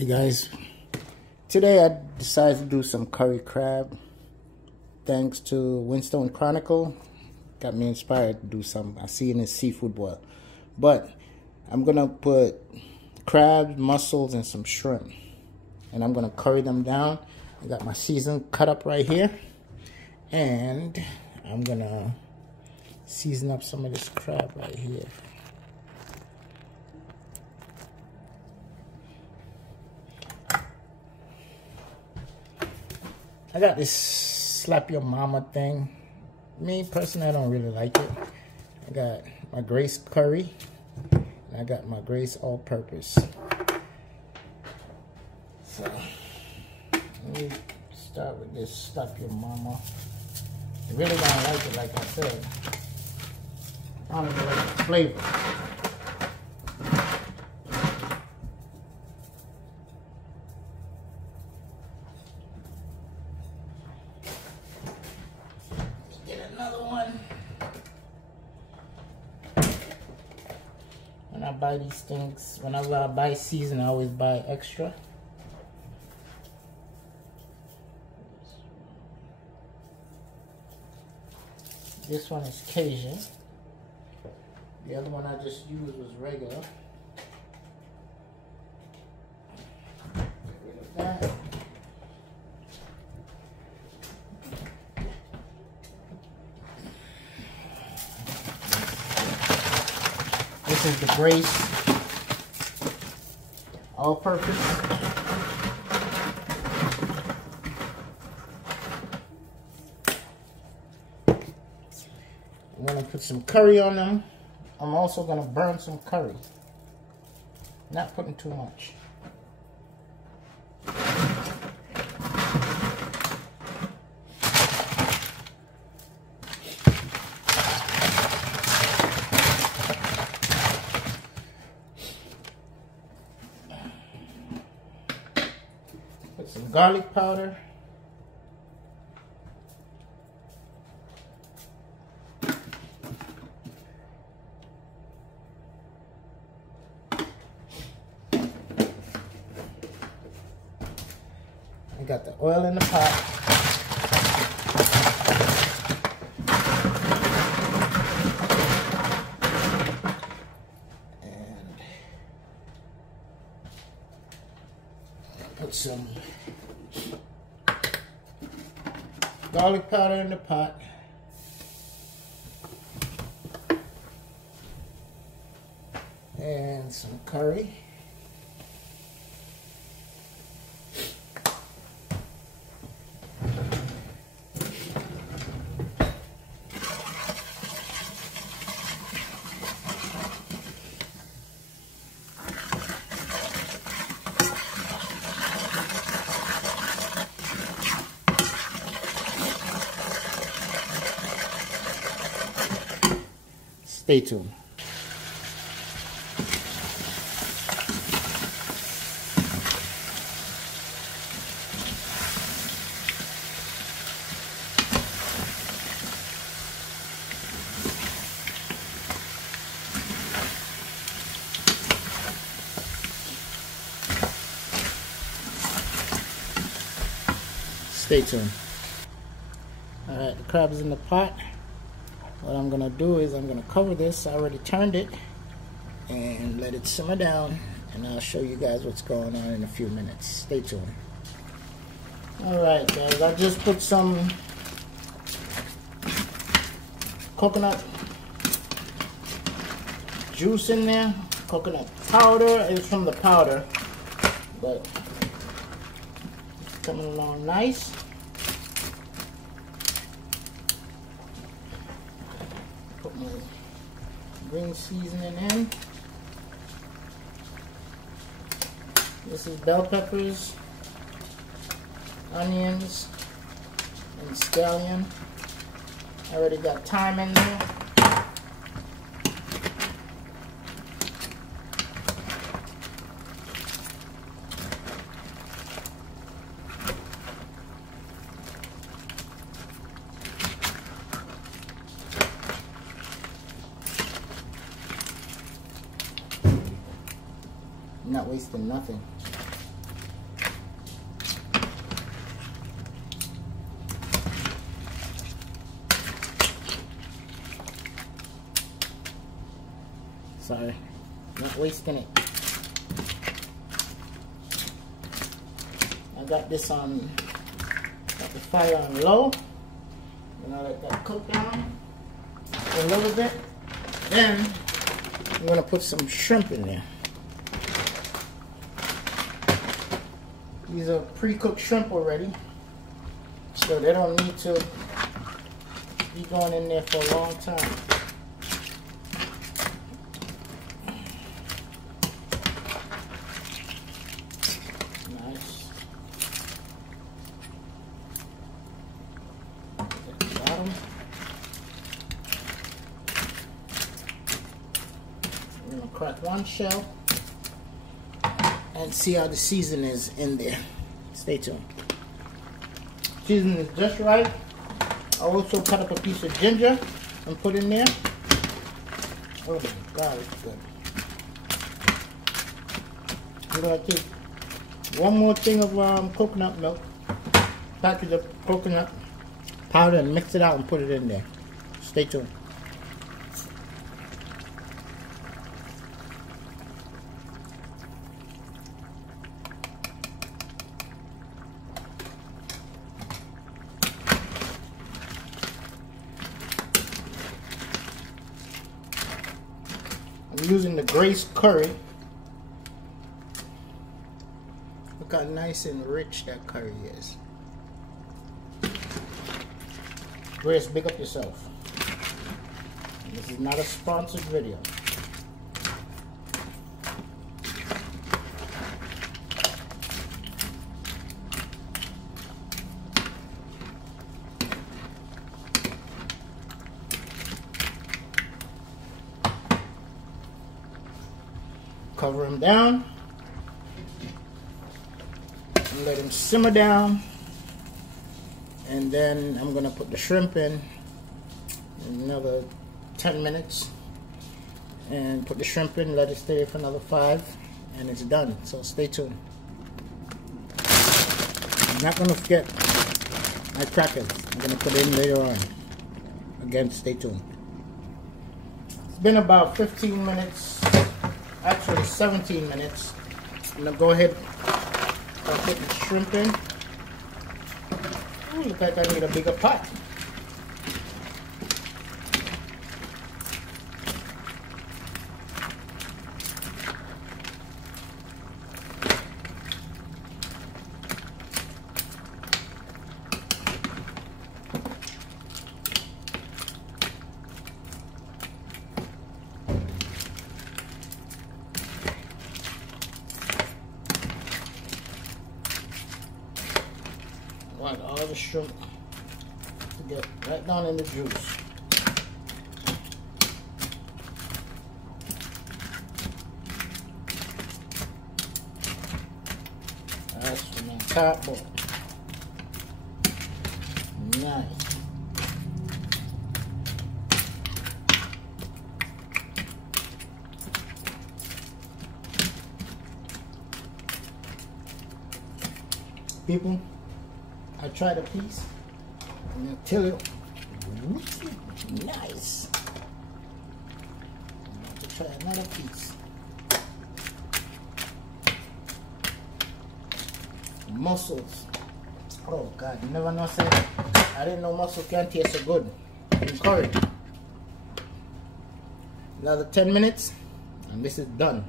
Hey guys, today I decided to do some curry crab. Thanks to Winstone Chronicle, got me inspired to do some. I see in his seafood boil, but I'm gonna put crabs, mussels, and some shrimp, and I'm gonna curry them down. I got my season cut up right here, and I'm gonna season up some of this crab right here. I got this slap your mama thing. Me personally, I don't really like it. I got my Grace curry, and I got my Grace all-purpose. So let me start with this slap your mama. I really don't like it, like I said. I don't even like the flavor. Another one. When I buy these things, whenever I buy season, I always buy extra. This one is Cajun. The other one I just used was regular. Get rid of that. This is the Grace all-purpose. I'm gonna put some curry on them. I'm also gonna burn some curry. Not putting too much. Put some garlic powder. I got the oil in the pot. And put some garlic powder in the pot. And some curry. Stay tuned. Stay tuned. Alright, the crab is in the pot. What I'm gonna do is I'm gonna cover this. I already turned it and let it simmer down, and I'll show you guys what's going on in a few minutes. Stay tuned. Alright guys, I just put some coconut juice in there. Coconut powder is from the powder, but it's coming along nice. Put my green seasoning in. This is bell peppers, onions, and scallion. I already got thyme in there. Not wasting nothing. Sorry, not wasting it. I got this on, got the fire on low. And I let that cook down a little bit. Then I'm gonna put some shrimp in there. These are pre-cooked shrimp already, so they don't need to be going in there for a long time. Nice. At the bottom. I'm gonna crack one shell and see how the season is in there. Stay tuned. Season is just right. I also cut up a piece of ginger and put in there. Oh my God, it's good. We're gonna take one more thing of coconut milk, package of coconut powder, and mix it out and put it in there. Stay tuned. I'm using the Grace curry. Look how nice and rich that curry is. Grace, big up yourself. This is not a sponsored video. Cover them down and let them simmer down, and then I'm gonna put the shrimp in another 10 minutes and put the shrimp in, let it stay there for another 5, and it's done. So stay tuned. I'm not gonna forget my crackers. I'm gonna put it in later on. Again, stay tuned. It's been about 15 minutes, actually 17 minutes. I'm gonna go ahead and put the shrimp in. Ooh, look like I need a bigger pot. Want all the shrimp to get right down in the juice. That's from the top bowl. Nice. People, I tried a piece, and I tell you, nice. I'm going to try another piece. Mussels. Oh God, you never know, say, I didn't know mussel can taste so good in curry. Another 10 minutes, and this is done.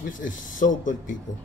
This is so good, people.